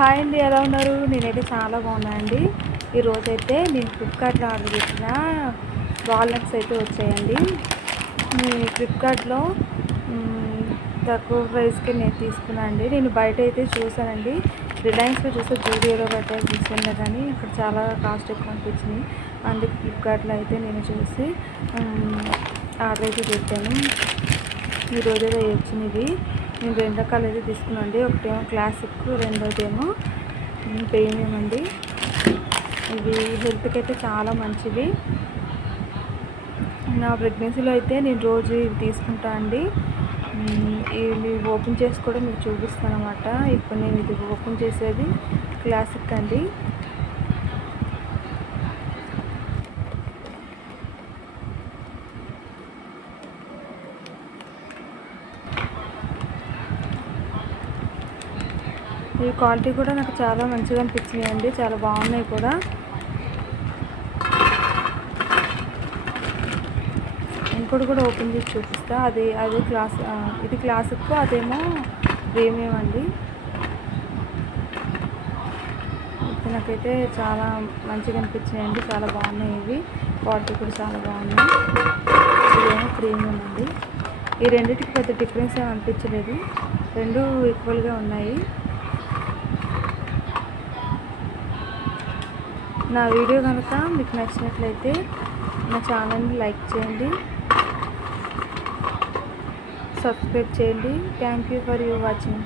Hi అండి ఎలా ఉన్నారు? నేనైతే చాలా బాగున్నా అండి ఈరోజైతే నేను ఫ్లిప్కార్ట్లో ఆర్డర్ చేసిన వాల్నట్స్ అయితే వచ్చాయండి. మీ ఫ్లిప్కార్ట్లో తక్కువ ప్రైస్కి నేను తీసుకున్నాను అండి. నేను బయట అయితే చూసానండి రిలయన్స్లో చూస్తే జూడియోలో బయట తీసుకున్నా కానీ అక్కడ చాలా కాస్ట్ ఎక్కువ అనిపించింది. అందుకు ఫ్లిప్కార్ట్లో అయితే నేను చూసి ఆర్డర్ అయితే పెట్టాను. ఈ రోజు అయితే వచ్చినవి నేను రెండు రకాలు అయితే తీసుకున్నాను అండి ఒకటేమో క్లాసిక్ రెండోదేమో ప్రీమియం అండి. ఇవి హెల్త్కి అయితే చాలా మంచివి. నా ప్రెగ్నెన్సీలో అయితే నేను రోజు ఇవి తీసుకుంటా అండి. ఇవి ఓపెన్ చేసి కూడా మీకు చూపిస్తాను అనమాట ఇప్పుడు నేను ఇది ఓపెన్ చేసేది క్లాసిక్ అండి. ఈ క్వాలిటీ కూడా నాకు చాలా మంచిగా అనిపించినాయండి. అండి చాలా బాగున్నాయి కూడా. ఇంకోటి కూడా ఓపెన్ చేసి చూపిస్తా. అది అది క్లాస్ ఇది క్లాసిక్ అదేమో ప్రీమియం అండి. నాకైతే చాలా మంచిగా అనిపించినాయండి. చాలా బాగున్నాయి ఇవి. క్వాలిటీ కూడా చాలా బాగున్నాయి. ఇదేమో ప్రీమియం అండి. ఈ రెండింటికి పెద్ద డిఫరెన్స్ ఏమి అనిపించలేదు. రెండు ఈక్వల్గా ఉన్నాయి. నా వీడియో కనుక మీకు నచ్చినట్లయితే నా ఛానల్ని లైక్ చేయండి. సబ్స్క్రైబ్ చేయండి. Thank you for you watching